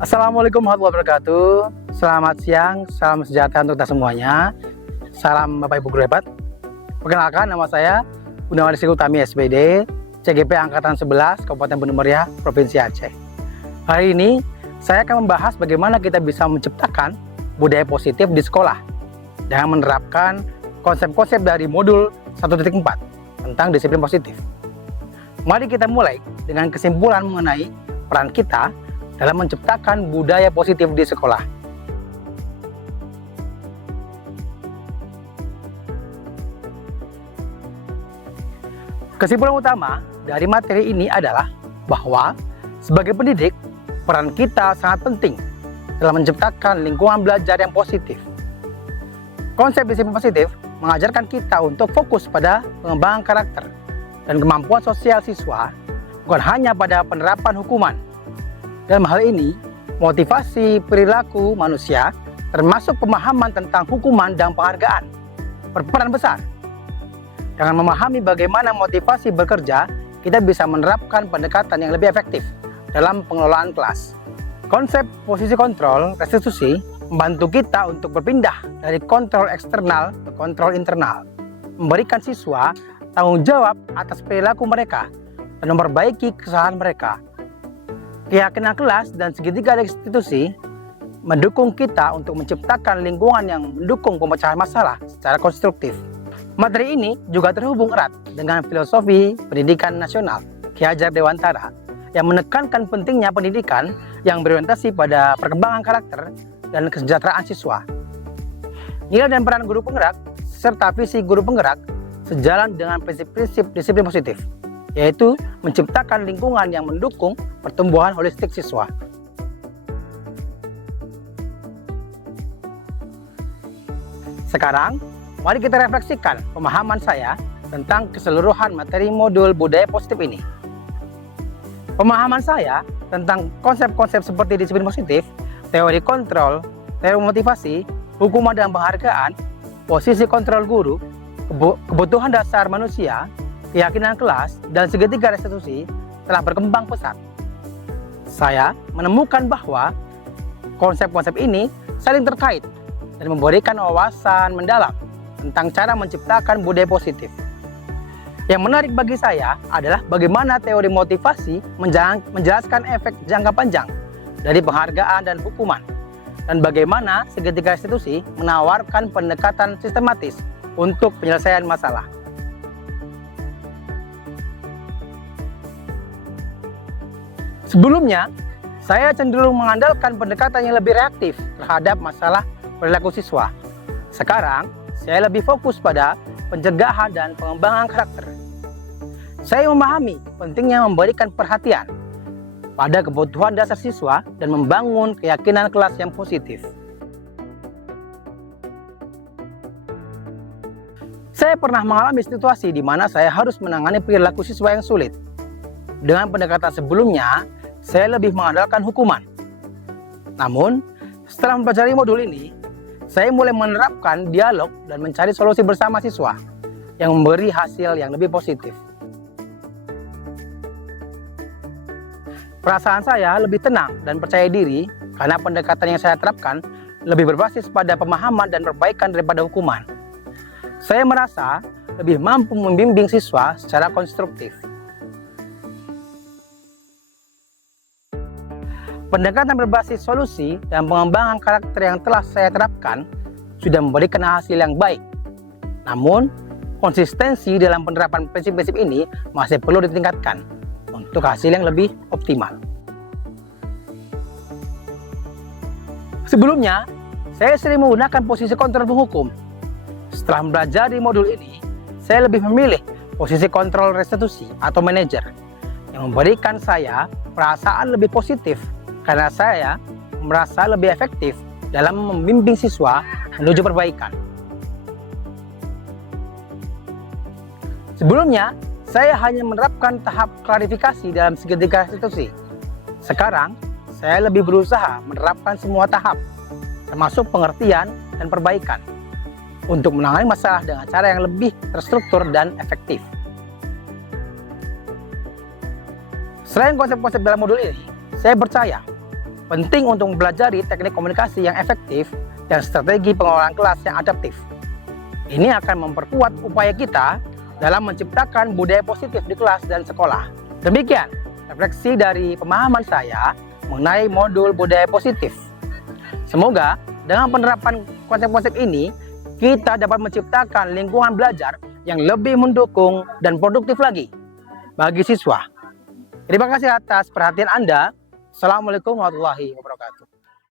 Assalamualaikum warahmatullahi wabarakatuh. Selamat siang, salam sejahtera untuk kita semuanya. Salam Bapak Ibu Guru hebat. Perkenalkan, nama saya Gunawan Rizky Utami SPD, CGP Angkatan 11, Kabupaten Bendungan Meriah, Provinsi Aceh. Hari ini saya akan membahas bagaimana kita bisa menciptakan budaya positif di sekolah dengan menerapkan konsep-konsep dari modul 1.4 tentang disiplin positif. Mari kita mulai dengan kesimpulan mengenai peran kita dalam menciptakan budaya positif di sekolah. Kesimpulan utama dari materi ini adalah bahwa sebagai pendidik, peran kita sangat penting dalam menciptakan lingkungan belajar yang positif. Konsep disiplin positif mengajarkan kita untuk fokus pada pengembangan karakter dan kemampuan sosial siswa, bukan hanya pada penerapan hukuman. Dalam hal ini, motivasi perilaku manusia, termasuk pemahaman tentang hukuman dan penghargaan, berperan besar. Dengan memahami bagaimana motivasi bekerja, kita bisa menerapkan pendekatan yang lebih efektif dalam pengelolaan kelas. Konsep posisi kontrol restitusi membantu kita untuk berpindah dari kontrol eksternal ke kontrol internal, memberikan siswa tanggung jawab atas perilaku mereka dan memperbaiki kesalahan mereka. Keyakinan kelas dan segitiga restitusi mendukung kita untuk menciptakan lingkungan yang mendukung pemecahan masalah secara konstruktif. Materi ini juga terhubung erat dengan filosofi pendidikan nasional Ki Hajar Dewantara yang menekankan pentingnya pendidikan yang berorientasi pada perkembangan karakter dan kesejahteraan siswa. Nilai dan peran guru penggerak serta visi guru penggerak sejalan dengan prinsip-prinsip disiplin positif, yaitu menciptakan lingkungan yang mendukung pertumbuhan holistik siswa. Sekarang, mari kita refleksikan pemahaman saya tentang keseluruhan materi modul budaya positif ini. Pemahaman saya tentang konsep-konsep seperti disiplin positif, teori kontrol, teori motivasi, hukuman dan penghargaan, posisi kontrol guru, kebutuhan dasar manusia, keyakinan kelas, dan segitiga restitusi telah berkembang pesat. Saya menemukan bahwa konsep-konsep ini saling terkait dan memberikan wawasan mendalam tentang cara menciptakan budaya positif. Yang menarik bagi saya adalah bagaimana teori motivasi menjelaskan efek jangka panjang dari penghargaan dan hukuman, dan bagaimana segitiga restitusi menawarkan pendekatan sistematis untuk penyelesaian masalah. Sebelumnya, saya cenderung mengandalkan pendekatan yang lebih reaktif terhadap masalah perilaku siswa. Sekarang, saya lebih fokus pada pencegahan dan pengembangan karakter. Saya memahami pentingnya memberikan perhatian pada kebutuhan dasar siswa dan membangun keyakinan kelas yang positif. Saya pernah mengalami situasi di mana saya harus menangani perilaku siswa yang sulit. Dengan pendekatan sebelumnya, saya lebih mengandalkan hukuman. Namun, setelah mempelajari modul ini, saya mulai menerapkan dialog dan mencari solusi bersama siswa yang memberi hasil yang lebih positif. Perasaan saya lebih tenang dan percaya diri karena pendekatan yang saya terapkan lebih berbasis pada pemahaman dan perbaikan daripada hukuman. Saya merasa lebih mampu membimbing siswa secara konstruktif. Pendekatan berbasis solusi dan pengembangan karakter yang telah saya terapkan sudah memberikan hasil yang baik. Namun, konsistensi dalam penerapan prinsip-prinsip ini masih perlu ditingkatkan untuk hasil yang lebih optimal. Sebelumnya, saya sering menggunakan posisi kontrol penghukum. Setelah mempelajari modul ini, saya lebih memilih posisi kontrol restitusi atau manajer yang memberikan saya perasaan lebih positif karena saya merasa lebih efektif dalam membimbing siswa menuju perbaikan. Sebelumnya, saya hanya menerapkan tahap klarifikasi dalam segitiga restitusi. Sekarang, saya lebih berusaha menerapkan semua tahap, termasuk pengertian dan perbaikan, untuk menangani masalah dengan cara yang lebih terstruktur dan efektif. Selain konsep-konsep dalam modul ini, saya percaya penting untuk mempelajari teknik komunikasi yang efektif dan strategi pengelolaan kelas yang adaptif. Ini akan memperkuat upaya kita dalam menciptakan budaya positif di kelas dan sekolah. Demikian refleksi dari pemahaman saya mengenai modul budaya positif. Semoga dengan penerapan konsep-konsep ini, kita dapat menciptakan lingkungan belajar yang lebih mendukung dan produktif lagi bagi siswa. Terima kasih atas perhatian Anda. Assalamualaikum warahmatullahi wabarakatuh.